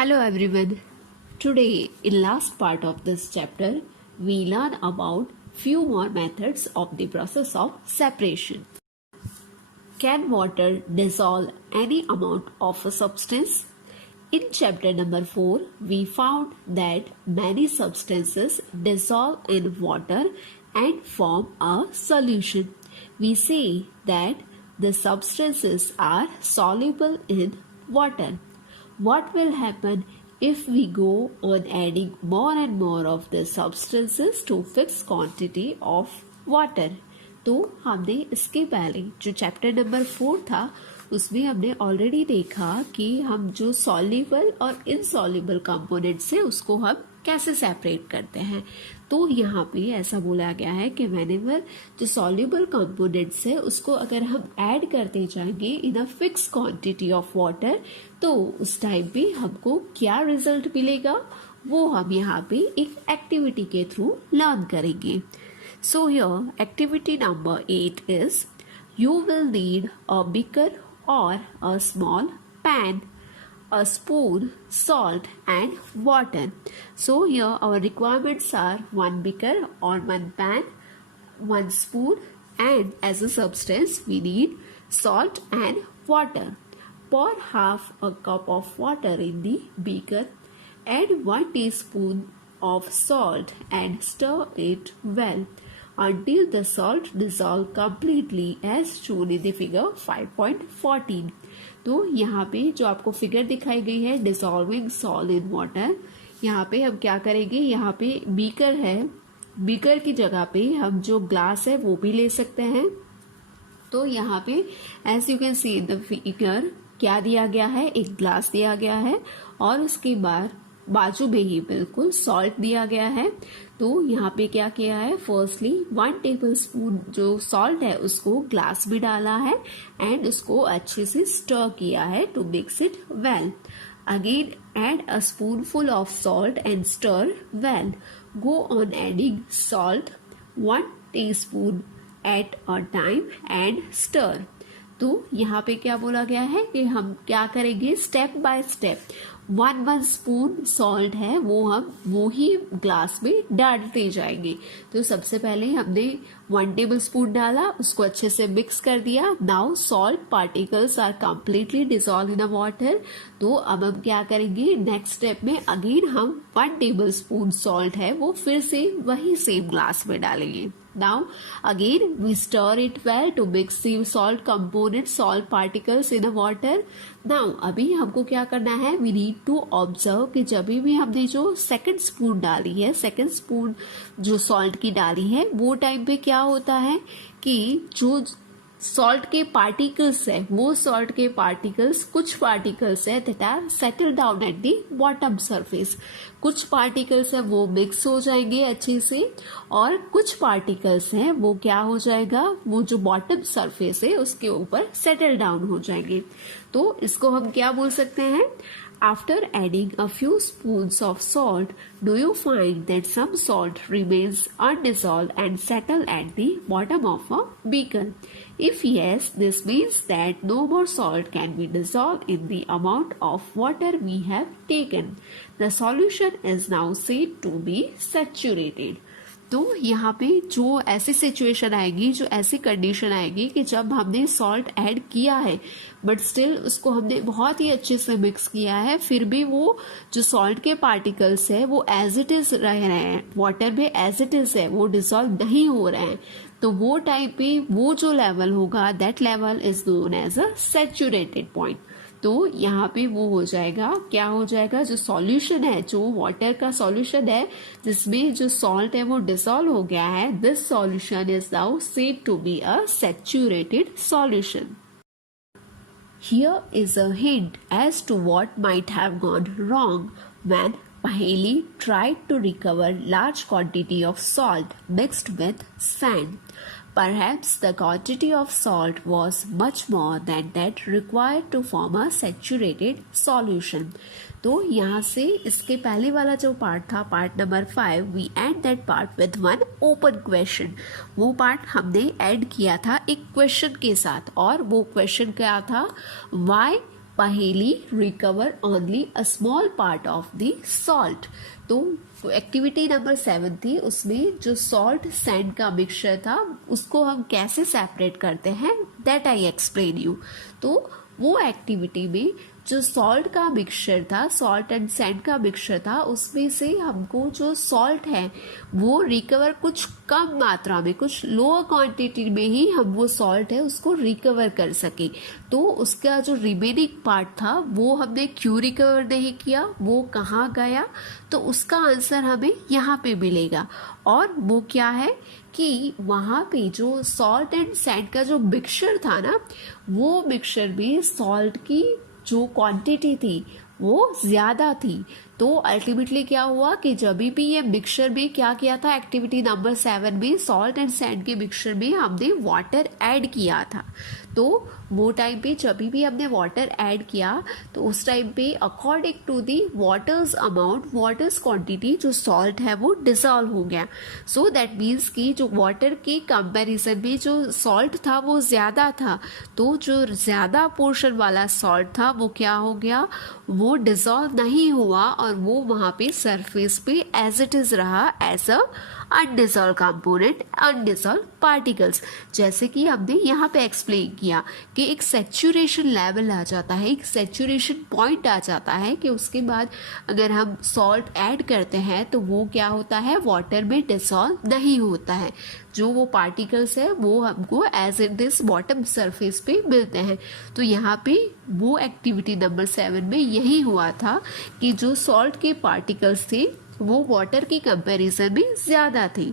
Hello everyone. Today in last part of this chapter we learn about few more methods of the process of separation. Can water dissolve any amount of a substance? In chapter number 4 we found that many substances dissolve in water and form a solution. We say that the substances are soluble in water. What will happen if we go on adding more and more of the substances to fixed quantity of water? तो हमने इसके पहले जो chapter number 4 था उसमें हमने already देखा कि हम जो सॉल्युबल और इनसॉल्युबल कंपोनेंट से उसको हम कैसे सेपरेट करते हैं. तो यहाँ पे ऐसा बोला गया है कि व्हेनेवर जो सॉल्युबल कंपोनेंट्स है उसको अगर हम ऐड करते जाएंगे in a fix quantity of water तो उस टाइम पे हमको क्या रिजल्ट मिलेगा वो हम यहाँ पे एक एक्टिविटी के थ्रू लर्न करेंगे. So here activity number 8 is you will need a beaker or a small pan, a spoon, salt and water. So here our requirements are one beaker or one pan, one spoon and as a substance we need salt and water. Pour half a cup of water in the beaker, add 1 teaspoon of salt and stir it well until the salt dissolve completely as shown in the figure 5.14. तो यहाँ पे जो आपको figure दिखाई गई है dissolving salt in water, यहाँ पे हम क्या करेंगे, यहाँ पे बीकर है, बीकर की जगह पे हम जो ग्लास है वो भी ले सकते हैं. तो यहाँ पे as you can see in the figure क्या दिया गया है, एक ग्लास दिया गया है और उसके बाद बाजू में ही बिल्कुल सॉल्ट दिया गया है. तो यहाँ पे क्या किया है, फर्स्टली 1 टेबल स्पून जो सॉल्ट है उसको ग्लास में डाला है एंड उसको अच्छे से स्टर किया है to mix it well. Again add a spoonful of salt and stir well. Go on adding salt 1 teaspoon at a time and stir. तो यहाँ पे क्या बोला गया है कि हम क्या करेंगे, step by step 1 spoon salt है वो ही ग्लास में डालते जाएंगे. तो सबसे पहले हमने 1 टेबल स्पून डाला, उसको अच्छे से मिक्स कर दिया. Now salt particles are completely dissolve in a water. तो अब हम क्या करेंगे, नेक्स्ट स्टेप में अगेन हम 1 टेबल स्पून सॉल्ट है वो फिर से वही सेम ग्लास में डालेंगे. Now again we stir it well to mix the salt component, salt particles in the water. Now अभी हमको क्या करना है, we need to observe कि जब भी हमने जो सेकंड स्पून डाली है, सेकंड स्पून जो सॉल्ट की डाली है वो टाइम पे क्या होता है कि जो सॉल्ट के पार्टिकल्स है वो सॉल्ट के पार्टिकल्स कुछ पार्टिकल्स है that are settle down at the bottom surface, कुछ पार्टिकल्स है वो मिक्स हो जाएंगे अच्छे से और कुछ पार्टिकल्स हैं वो क्या हो जाएगा, वो जो बॉटम सरफेस है उसके ऊपर सेटल डाउन हो जाएंगे. तो इसको हम क्या बोल सकते हैं, after adding a few spoons of salt, do you find that some salt remains undissolved and settle at the bottom of a beaker? If yes, this means that no more salt can be dissolved in the amount of water we have taken. The solution is now said to be saturated. तो यहाँ पे जो ऐसी situation आएगी, जो ऐसी condition आएगी कि जब हमने सॉल्ट ऐड किया है बट स्टिल उसको हमने बहुत ही अच्छे से मिक्स किया है, फिर भी वो जो सॉल्ट के पार्टिकल्स है वो एज इट इज रह रहे हैं वाटर में, एज इट इज है, वो डिसॉल्व नहीं हो रहे हैं. तो वो टाइप पे वो जो लेवल होगा that level is known as a saturated point. तो यहाँ पे वो हो जाएगा, क्या हो जाएगा, जो सॉल्यूशन है, जो वाटर का सॉल्यूशन है जिसमें जो सॉल्ट है वो डिसॉल्व हो गया है, this solution is now said to be a saturated solution. Here is a hint as to what might have gone wrong when Paheli tried to recover large quantity of salt mixed with sand. Perhaps the quantity of salt was much more than that required to form a saturated solution. तो यहाँ से इसके पहले वाला जो part था, part number 5, we end that part with one open question. वो part हमने ऐड किया था एक क्वेश्चन के साथ और वो क्वेश्चन क्या था, वाई पहेली recover only a small part of the salt. तो एक्टिविटी नंबर 7 थी, उसमें जो सॉल्ट सैंड का मिक्सचर था उसको हम कैसे सेपरेट करते हैं, दैट आई एक्सप्लेन यू। तो वो एक्टिविटी में जो सॉल्ट का मिक्सचर था, सॉल्ट एंड सैंड का मिक्सचर था, उसमें से हमको जो सॉल्ट है वो रिकवर कुछ कम मात्रा में, कुछ लोअर क्वांटिटी में ही हम वो सॉल्ट है उसको रिकवर कर सके। तो उसका जो रिमेनिंग पार्ट था वो हमने क्यों रिकवर नहीं किया, वो कहाँ गया, तो उसका आंसर हमें यहाँ पे मिलेगा। और वो क्या है कि वहाँ पे जो सॉल्ट एंड सैंड का जो मिक्सचर था ना, वो मिक्सचर में सॉल्ट की जो क्वांटिटी थी वो ज्यादा थी। तो अल्टीमेटली क्या हुआ कि जब भी ये मिक्सचर में क्या किया था, एक्टिविटी नंबर 7 में सॉल्ट एंड सैंड के मिक्सचर में हमने वाटर ऐड किया था। तो वो टाइम पे जब भी हमने वाटर ऐड किया तो उस टाइम पे according to the water's amount, water's quantity, जो सॉल्ट है वो डिसॉल्व हो गया। सो दैट मीन्स कि जो वाटर के कंपैरिजन में जो सॉल्ट था वो ज़्यादा था, तो जो ज़्यादा पोर्शन वाला सॉल्ट था वो क्या हो गया, वो डिसॉल्व नहीं हुआ और वो वहाँ पे सरफेस पे एज इट इज़ रहा एज अ अनडिसॉल्व कंपोनेंट, अनडिसॉल्व पार्टिकल्स। जैसे कि हमने यहाँ पे एक्सप्लेन किया कि एक सेचुरेशन लेवल आ जाता है, एक सेचुरेशन पॉइंट आ जाता है कि उसके बाद अगर हम सॉल्ट ऐड करते हैं तो वो क्या होता है, वाटर में डिसॉल्व नहीं होता है। जो वो पार्टिकल्स है वो हमको as it is bottom surface पे मिलते हैं। तो यहाँ पे वो एक्टिविटी नंबर 7 में यही हुआ था कि जो सॉल्ट के पार्टिकल्स थे वो वाटर की कंपैरिजन में ज़्यादा थी।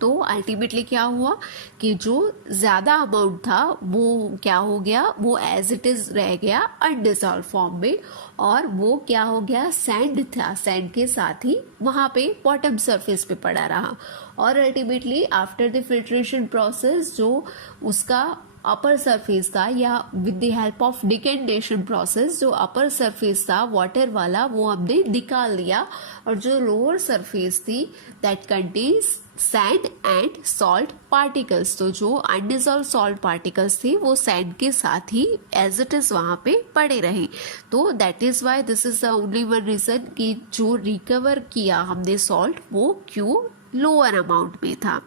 तो अल्टीमेटली क्या हुआ कि जो ज़्यादा अमाउंट था वो क्या हो गया, वो एज इट इज़ रह गया अनडिसॉल्व फॉर्म में, और वो क्या हो गया, सैंड था, सैंड के साथ ही वहाँ पे बॉटम सरफेस पे पड़ा रहा। और ultimately after the filtration process जो उसका अपर सरफेस था, या with the help of decantation process जो अपर सरफेस था वाटर वाला वो हमने निकाल लिया, और जो लोअर सरफेस थी that contains sand and salt particles, तो जो अनडिसॉल्व सॉल्ट पार्टिकल्स थे वो सैंड के साथ ही एज इट इज वहां पे पड़े रहे। तो that is why this is the only one reason कि जो रिकवर किया हमने सॉल्ट वो क्यों लोअर अमाउंट में था।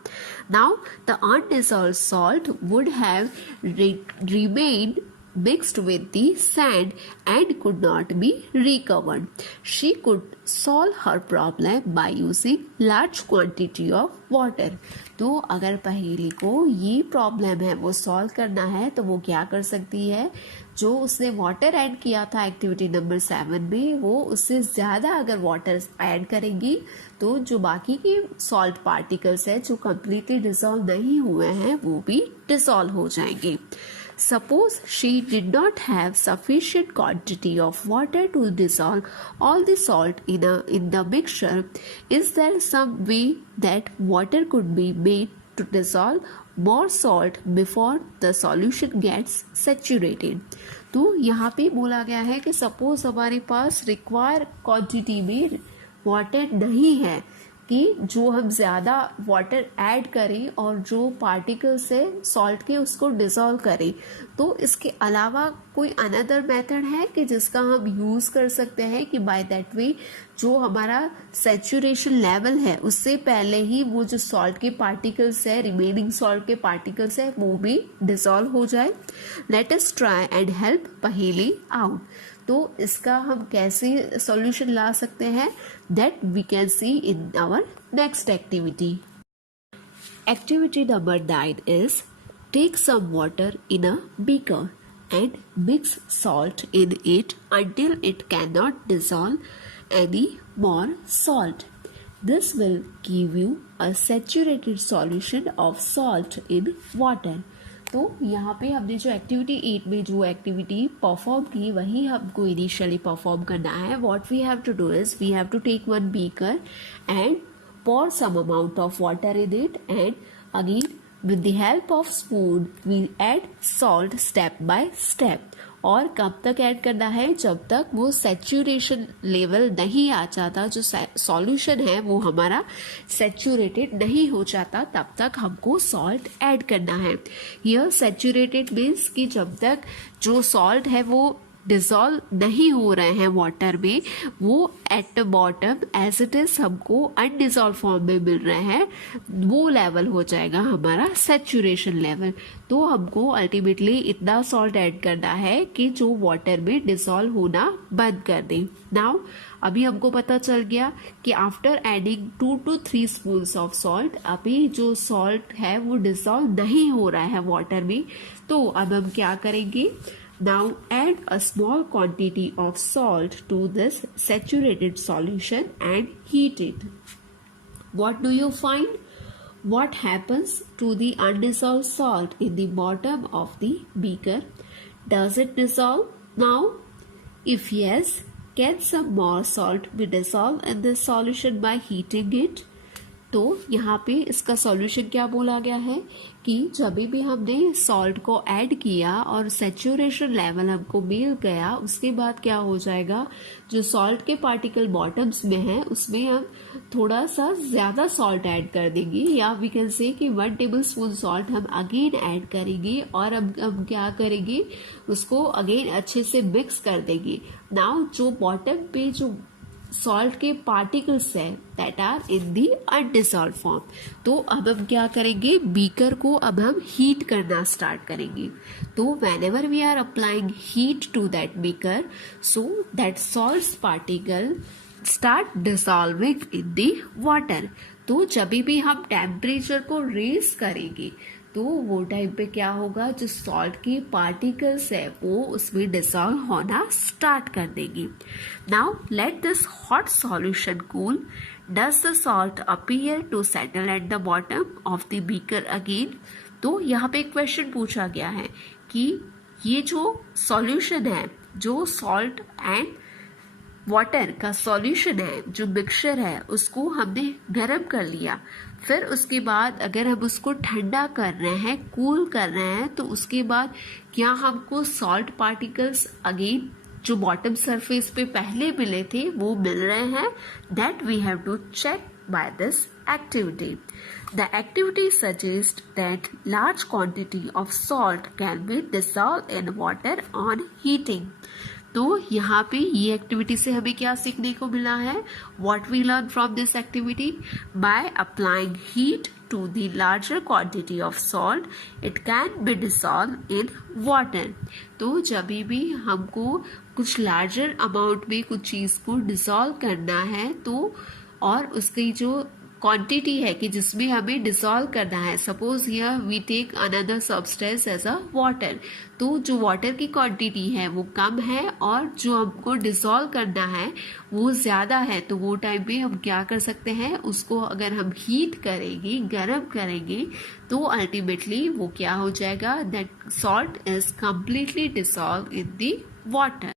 Now the undissolved salt would have remained mixed with the sand and could not be recovered. She could solve her problem by using large quantity of water. तो अगर पहेली को ये प्रॉब्लम है वो सॉल्व करना है तो वो क्या कर सकती है, जो उसने वाटर ऐड किया था एक्टिविटी नंबर 7 में वो उससे ज़्यादा अगर वाटर ऐड करेंगी तो जो बाकी के सॉल्ट पार्टिकल्स है जो कम्प्लीटली डिसॉल्व नहीं हुए हैं वो भी डिसॉल्व हो जाएंगे। Suppose she did not have sufficient quantity of water to dissolve all the salt in the mixture. Is there some way that water could be made to dissolve more salt before the solution gets saturated? तो यहाँ पे बोला गया है कि suppose हमारे पास require quantity में water नहीं है कि जो हम ज़्यादा वाटर ऐड करें और जो पार्टिकल्स है सॉल्ट के उसको डिसॉल्व करें, तो इसके अलावा कोई अनदर मेथड है कि जिसका हम यूज़ कर सकते हैं कि बाय दैट वे जो हमारा सेचुरेशन लेवल है उससे पहले ही वो जो सॉल्ट के पार्टिकल्स है, रिमेनिंग सॉल्ट के पार्टिकल्स है वो भी डिसॉल्व हो जाए। Let us try and help Paheli out. तो इसका हम कैसे सॉल्यूशन ला सकते हैं, that we can see in our next activity. Activity number 9 is take some water in a beaker and mix salt in it until it cannot dissolve any more salt. This will give you a saturated solution of salt in water. तो यहाँ पे हमने जो activity 8 में जो activity perform की वही हमको इनिशियली परफॉर्म करना है। What we have to do is we have to take one beaker and pour some amount of water in it, and again with the help of spoon we add salt step by step. और कब तक add करना है, जब तक वो saturation level नहीं आ जाता, जो सॉल्यूशन है वो हमारा सेचुरेटेड नहीं हो जाता, तब तक हमको सॉल्ट ऐड करना है। यह सेचुरेटेड मीन्स कि जब तक जो सॉल्ट है वो डिसॉल्व नहीं हो रहे हैं वाटर में, वो at bottom as it is हमको अनडिसॉल्व फॉर्म में मिल रहे हैं, वो लेवल हो जाएगा हमारा सैचुरेशन लेवल। तो हमको अल्टीमेटली इतना सॉल्ट ऐड करना है कि जो वाटर में डिसॉल्व होना बंद कर दे। नाउ अभी हमको पता चल गया कि after adding 2 to 3 spoons of salt अभी जो सॉल्ट है वो डिसॉल्व नहीं हो रहा है वाटर में। तो अब हम क्या करेंगे, now add a small quantity of salt to this saturated solution and heat it. What do you find? What happens to the undissolved salt in the bottom of the beaker? Does it dissolve now? If yes, can some more salt be dissolved in this solution by heating it? तो यहाँ पे इसका solution क्या बोला गया है कि जब भी हमने सॉल्ट को ऐड किया और सैचुरेशन लेवल हमको मिल गया, उसके बाद क्या हो जाएगा, जो सॉल्ट के पार्टिकल बॉटम्स में है उसमें हम थोड़ा सा ज़्यादा सॉल्ट ऐड कर देंगे, या वी कैन से कि 1 टेबलस्पून सॉल्ट हम अगेन ऐड करेंगे और हम क्या करेंगे, उसको अगेन अच्छे से मिक्स कर देंगे। नाउ जो बॉटम पे जो सॉल्ट के पार्टिकल्स है that are in the undissolved form, तो अब हम क्या करेंगे, बीकर को अब हम हीट करना स्टार्ट करेंगे। तो whenever we are applying heat to that beaker, so that salts particle start dissolving in the water. तो जब भी हम टेम्परेचर को रेज करेंगे तो वो टाइम पे क्या होगा, जो सॉल्ट के पार्टिकल्स है वो उसमें डिसॉल्व होना स्टार्ट कर देंगे। Now let this hot solution cool. Does the salt appear to settle at the bottom of the beaker again? तो यहाँ पे क्वेश्चन पूछा गया है कि ये जो सॉल्यूशन है, जो सॉल्ट एंड वाटर का सॉल्यूशन है, जो मिक्सचर है, उसको हमने गर्म कर लिया, फिर उसके बाद अगर हम उसको ठंडा कर रहे हैं, कूल कर रहे हैं, तो उसके बाद क्या हमको सॉल्ट पार्टिकल्स अगेन जो बॉटम सरफेस पे पहले मिले थे वो मिल रहे हैं? That we have to check by this activity. The activity suggests that large quantity of salt can be dissolved in water on heating. तो यहाँ पे ये एक्टिविटी से हमें क्या सीखने को मिला है? What we learn from this activity? By applying heat to the larger quantity of salt, it can be dissolved in water. तो जब भी हमको कुछ लार्जर अमाउंट में कुछ चीज़ को डिसॉल्व करना है, तो और उसकी जो क्वांटिटी है कि जिसमें हमें डिसॉल्व करना है, suppose here we take another substance as a water, तो जो वाटर की क्वांटिटी है वो कम है और जो हमको डिसॉल्व करना है वो ज़्यादा है, तो वो टाइम पे हम क्या कर सकते हैं, उसको अगर हम हीट करेंगे, गर्म करेंगे, तो अल्टीमेटली वो क्या हो जाएगा, that salt is completely dissolve in the water.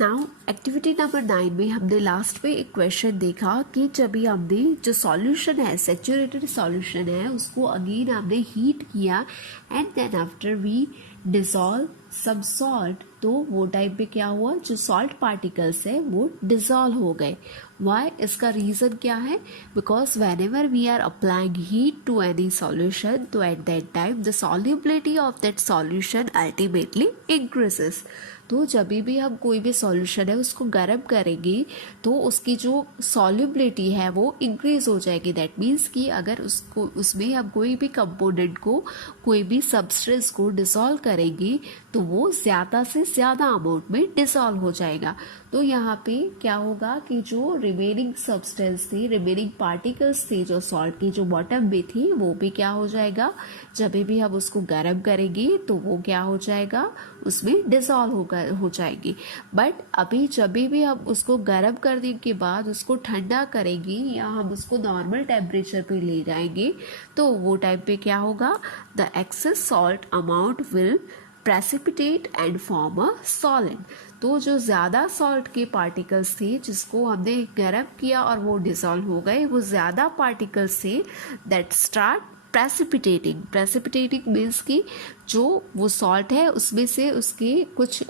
Now activity number 9 में हमने लास्ट में एक क्वेश्चन देखा कि जब भी हमने जो सॉल्यूशन है, सैचुरेटेड सॉल्यूशन है, उसको अगेन हमने हीट किया and then after we dissolve some salt, तो वो टाइम पे क्या हुआ, जो सॉल्ट पार्टिकल्स है वो डिसॉल्व हो गए। वाई? इसका रीज़न क्या है? Because whenever we are applying heat to any solution, तो at that time the solubility of that solution ultimately increases. तो जब भी हम कोई भी सॉल्यूशन है उसको गर्म करेंगे तो उसकी जो सॉल्युबिलिटी है वो इंक्रीज हो जाएगी। दैट मीन्स कि अगर उसको उसमें हम कोई भी कंपोनेंट को, कोई भी सबस्टेंस को डिसॉल्व करेंगे तो वो ज़्यादा से ज़्यादा अमाउंट में डिसॉल्व हो जाएगा। तो यहाँ पे क्या होगा कि जो रिमेनिंग सब्सटेंस थी, रिमेनिंग पार्टिकल्स थे जो सॉल्ट की जो बॉटम में थी, वो भी क्या हो जाएगा, जब भी हम उसको गर्म करेंगे तो वो क्या हो जाएगा, उसमें डिसॉल्व हो जाएगी। बट अभी जब भी हम उसको गर्म करने के बाद उसको ठंडा करेंगे या हम उसको नॉर्मल टेम्परेचर पे ले जाएंगे, तो वो टाइम पे क्या होगा, the excess salt amount will precipitate and form a solid. तो जो ज़्यादा सॉल्ट के पार्टिकल्स थे जिसको हमने गर्म किया और वो डिसॉल्व हो गए, वो ज़्यादा पार्टिकल्स थे that start precipitating. Precipitating means कि जो वो सॉल्ट है उसमें से उसके कुछ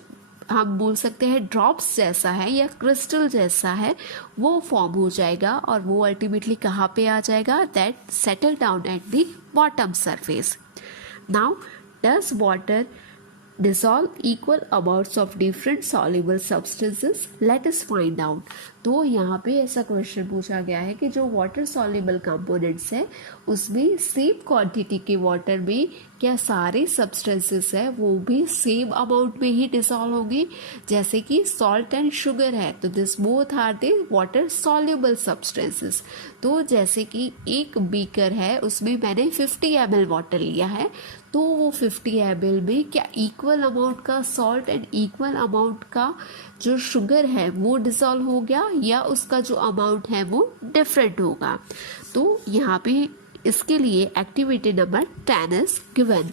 हम बोल सकते हैं ड्रॉप्स जैसा है या क्रिस्टल जैसा है, वो फॉर्म हो जाएगा और वो अल्टीमेटली कहाँ पे आ जाएगा, that settle down eight the bottom surface. Now does water dissolve equal amounts of different soluble substances? Let us find out. तो यहाँ पे ऐसा क्वेश्चन पूछा गया है कि जो वाटर सॉल्युबल कंपोनेंट्स है उसमें सेम क्वांटिटी के वाटर में क्या सारे सब्सटेंसेस है वो भी सेम अमाउंट में ही डिसॉल्व होगी. जैसे कि सॉल्ट एंड शुगर है तो this both are the water soluble substances. तो जैसे कि एक बीकर है उसमें मैंने 50 ml वाटर लिया है तो वो 50 ml में क्या इक्वल अमाउंट का सॉल्ट एंड इक्वल अमाउंट का जो शुगर है वो डिसॉल्व हो गया या उसका जो अमाउंट है वो डिफरेंट होगा. तो यहाँ पे इसके लिए activity number 10 is given.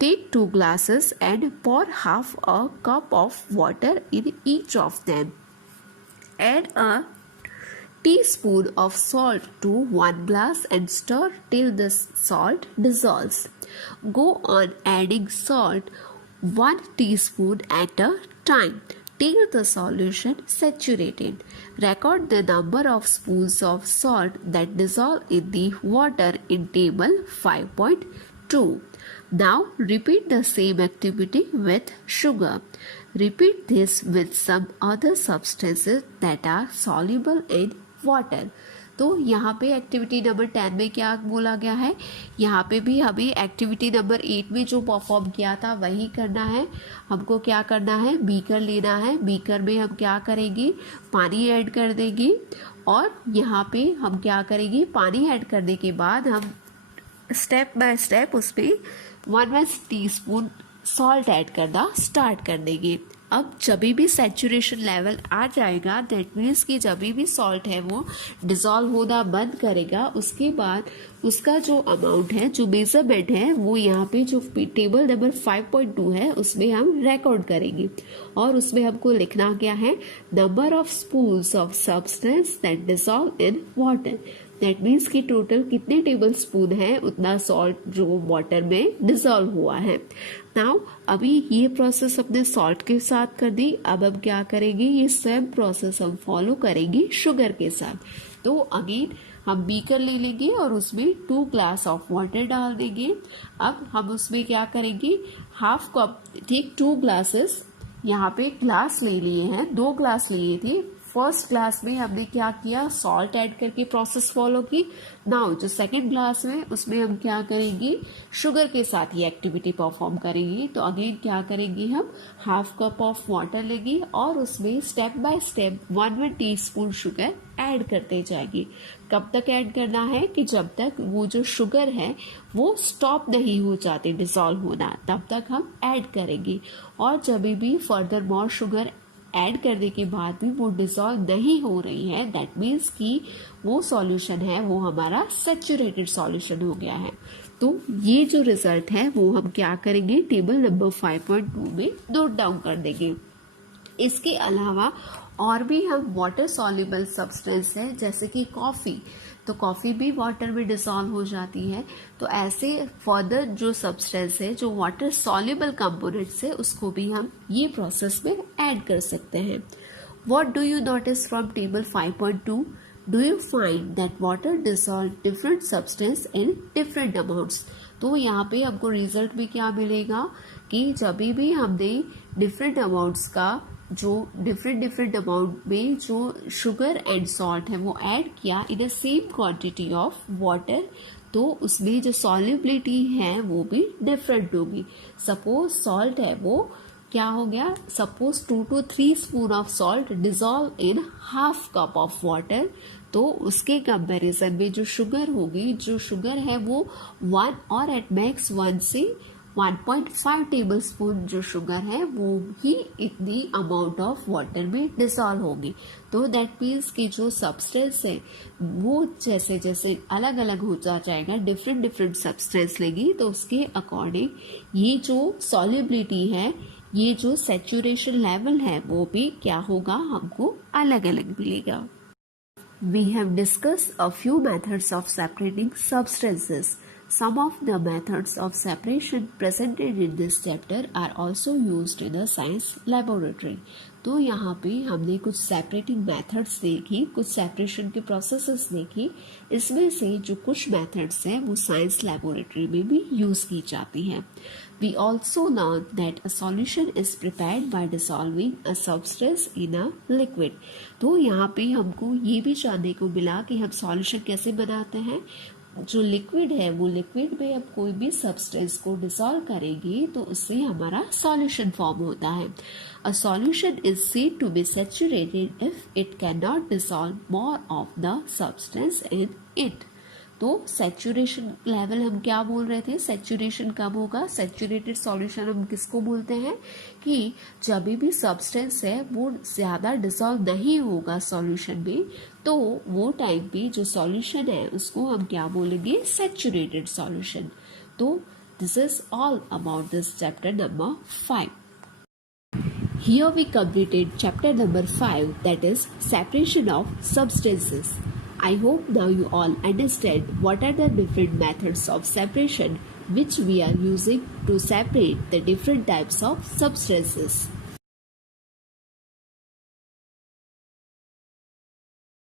Take 2 glasses and pour half a cup of water in each of them. Add a teaspoon of salt to 1 glass and stir till the salt dissolves. Go on adding salt 1 teaspoon at a time till the solution saturated. Record the number of spoons of salt that dissolve in the water in table 5.2. Now repeat the same activity with sugar. Repeat this with some other substances that are soluble in water. तो यहाँ पे activity number 10 में क्या बोला गया है, यहाँ पे भी हमें एक्टिविटी नंबर 8 में जो परफॉर्म किया था वही करना है. हमको क्या करना है, बीकर लेना है. बीकर में हम क्या करेंगे, पानी ऐड कर देंगे और यहाँ पे हम क्या करेंगे, पानी ऐड करने के बाद हम स्टेप बाय स्टेप उसमें 1 टीस्पून सॉल्ट ऐड करना स्टार्ट कर देंगे. अब जब भी सैचुरेशन लेवल आ जाएगा दैट मीन्स कि जब भी सॉल्ट है वो डिसॉल्व होना बंद करेगा, उसके बाद उसका जो अमाउंट है, जो मेजरमेंट है वो यहाँ पे जो टेबल नंबर 5.2 है उसमें हम रिकॉर्ड करेंगे और उसमें हमको लिखना क्या है, number of spoons of substance that dissolve in water. That means कि टोटल कितने टेबल स्पून है उतना सॉल्ट जो वाटर में डिसॉल्व हुआ है. नाउ अभी ये प्रोसेस अपने सॉल्ट के साथ कर दी. अब हम क्या करेंगे, ये सेम प्रोसेस हम फॉलो करेंगे शुगर के साथ. तो अगेन हम बीकर ले लेंगे और उसमें 2 ग्लास ऑफ वाटर डाल देंगे. अब हम उसमें क्या करेंगे, हाफ कप, ठीक 2 ग्लासेस, यहाँ पे ग्लास ले लिए हैं, 2 ग्लास लिए थे. फर्स्ट ग्लास में हमने क्या किया, सॉल्ट ऐड करके प्रोसेस फॉलो की. नाउ जो सेकंड ग्लास में उसमें हम क्या करेंगे, शुगर के साथ ये एक्टिविटी परफॉर्म करेंगे. तो अगेन क्या करेंगे, हम हाफ कप ऑफ वाटर लेंगे और उसमें step by step 1 teaspoon sugar add करते जाएंगे. कब तक ऐड करना है कि जब तक वो जो शुगर है वो स्टॉप नहीं हो जाते डिसॉल्व होना, तब तक हम ऐड करेंगे. और जब भी फर्दर मोर शुगर ऐड करने के बाद भी वो डिसॉल्व नहीं हो रही है, दैट मीन्स कि वो सॉल्यूशन है वो हमारा सैचुरेटेड सॉल्यूशन हो गया है. तो ये जो रिजल्ट है वो हम क्या करेंगे, टेबल नंबर 5.2 में नोट डाउन कर देंगे. इसके अलावा और भी हम वाटर सॉल्युबल सब्सटेंस है जैसे कि कॉफ़ी, तो कॉफ़ी भी वाटर में डिसॉल्व हो जाती है. तो ऐसे फर्दर जो सब्सटेंस है जो वाटर सॉल्युबल कंपोनेंट्स है उसको भी हम ये प्रोसेस में ऐड कर सकते हैं. What do you notice from table 5.2? Do you find that water dissolve different substance in different amounts? तो यहाँ पे हमको रिजल्ट में क्या मिलेगा कि जब भी हमने डिफरेंट अमाउंट्स का जो डिफरेंट अमाउंट में जो शुगर एंड सॉल्ट है वो ऐड किया in a same quantity of water, तो उसमें जो सॉल्युबिलिटी है वो भी डिफरेंट होगी. सपोज सॉल्ट है वो क्या हो गया, suppose 2 to 3 spoon of salt dissolve in half cup of water, तो उसके कंपैरिजन में जो शुगर होगी, जो शुगर है वो 1 और एट मैक्स 1 से 1.5 टेबल स्पून जो शुगर है वो ही इतनी अमाउंट ऑफ वाटर में डिसॉल्व होगी. तो दैट मीन्स कि जो सब्सटेंस है वो जैसे जैसे अलग अलग होता जाएगा, डिफरेंट सब्सटेंस लेगी, तो उसके अकॉर्डिंग ये जो सॉल्युबिलिटी है, ये जो सैचुरेशन लेवल है वो भी क्या होगा, हमको अलग अलग मिलेगा. We have discussed a few methods of separating substances. Some of the methods of separation presented in this chapter are also used in a science laboratory. तो यहाँ पे हमने कुछ सेपरेटिंग मेथड्स देखी, कुछ सेपरेशन के प्रोसेसेस देखी. इसमें से जो कुछ मेथड्स हैं वो साइंस लेबोरेटरी में भी यूज़ की जाती हैं. We also learn that a solution is prepared by dissolving a substance in a liquid. तो यहाँ पे हमको ये भी जानने को मिला कि हम सॉल्यूशन कैसे बनाते हैं. जो लिक्विड है वो लिक्विड में अब कोई भी सब्सटेंस को डिसॉल्व करेंगे तो उससे हमारा सॉल्यूशन फॉर्म होता है. A solution is said to be saturated if it can not dissolve more of the substance in it. तो सैचुरेशन लेवल हम क्या बोल रहे थे, सैचुरेशन कब होगा, सैचुरेटेड सॉल्यूशन हम किसको बोलते हैं कि जब भी सब्सटेंस है वो ज़्यादा डिसॉल्व नहीं होगा सॉल्यूशन में, तो वो टाइम पे जो सॉल्यूशन है उसको हम क्या बोलेंगे, सैचुरेटेड सॉल्यूशन. तो this is all about this chapter number 5. Here we completed chapter number 5, that is separation of substances. I hope now you all understand what are the different methods of separation which we are using to separate the different types of substances.